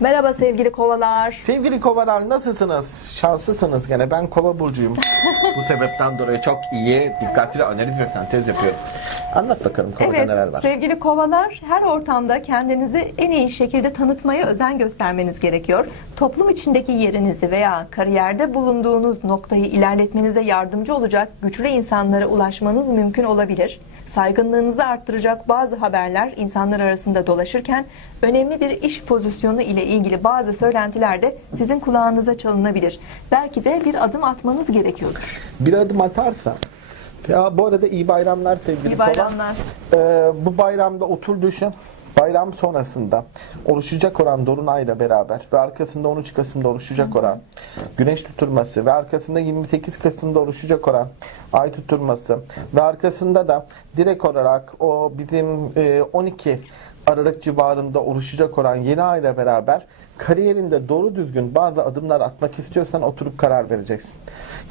Merhaba sevgili kovalar. Sevgili kovalar nasılsınız? Şanslısınız gene. Ben kova burcuyum. Bu sebepten dolayı çok iyi, dikkatli analiz ve sentez yapıyorum. Anlat bakalım kovada neler Evet var? sevgili kovalar her ortamda kendinizi en iyi şekilde tanıtmaya özen göstermeniz gerekiyor. Toplum içindeki yerinizi veya kariyerde bulunduğunuz noktayı ilerletmenize yardımcı olacak güçlü insanlara ulaşmanız mümkün olabilir. Saygınlığınızı arttıracak bazı haberler insanlar arasında dolaşırken önemli bir iş pozisyonu ile ilgili bazı söylentiler de sizin kulağınıza çalınabilir. Belki de bir adım atmanız gerekiyordur. Bir adım atarsa ya bu arada iyi bayramlar sevgili İyi bayramlar. Ee, bu bayramda otur düşün. Bayram sonrasında oluşacak olan Dolunay'la beraber ve arkasında 13 Kasım'da oluşacak olan Güneş tutulması ve arkasında 28 Kasım'da oluşacak olan Ay tutulması ve arkasında da direkt olarak o bizim e, 12 Aralık civarında oluşacak olan yeni ayla beraber kariyerinde doğru düzgün bazı adımlar atmak istiyorsan oturup karar vereceksin.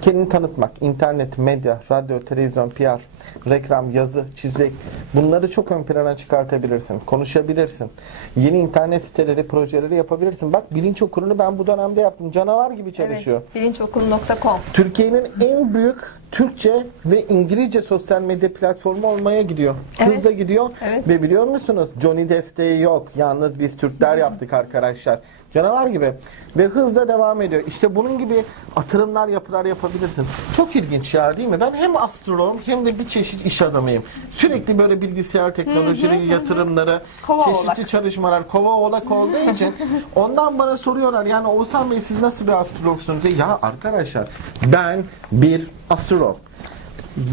Kendini tanıtmak, internet, medya, radyo, televizyon, PR, reklam, yazı, çizik bunları çok ön plana çıkartabilirsin. Konuşabilirsin. Yeni internet siteleri, projeleri yapabilirsin. Bak bilinç okulunu ben bu dönemde yaptım. Canavar gibi çalışıyor. Evet, bilinçokulu.com Türkiye'nin en büyük Türkçe ve İngilizce sosyal medya platformu olmaya gidiyor. Evet. Hızla gidiyor. Evet. Ve biliyor musunuz Johnny desteği yok. Yalnız biz Türkler yaptık arkadaşlar. Canavar gibi. Ve hızla devam ediyor. İşte bunun gibi atırımlar yapılar yapabilirsin. Çok ilginç ya değil mi? Ben hem astrologum hem de bir çeşit iş adamıyım. Sürekli böyle bilgisayar teknolojileri, yatırımları, Kova çeşitli oğlak. çalışmalar, kova oğlak olduğu için ondan bana soruyorlar yani Oğuzhan Bey siz nasıl bir astrologsunuz diye. Ya arkadaşlar ben bir astrolog.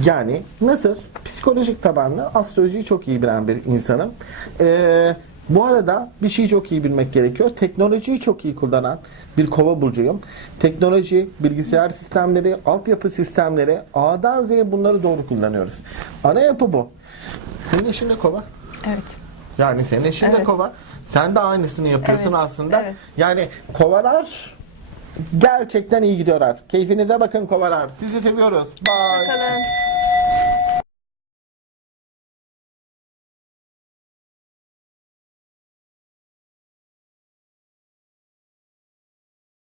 Yani nasıl? Psikolojik tabanlı astrolojiyi çok iyi bilen bir insanım. Ee, bu arada bir şeyi çok iyi bilmek gerekiyor. Teknolojiyi çok iyi kullanan bir kova burcuyum. Teknoloji, bilgisayar sistemleri, altyapı sistemleri A'dan Z'ye bunları doğru kullanıyoruz. Ana yapı bu. Senin işin de kova. Evet. Yani senin eşin de Evet. kova. Sen de aynısını yapıyorsun Evet, aslında. evet. Yani kovalar gerçekten iyi gidiyorlar. Keyfinize bakın kovalar. Sizi seviyoruz. Bye. Hoşçakalın.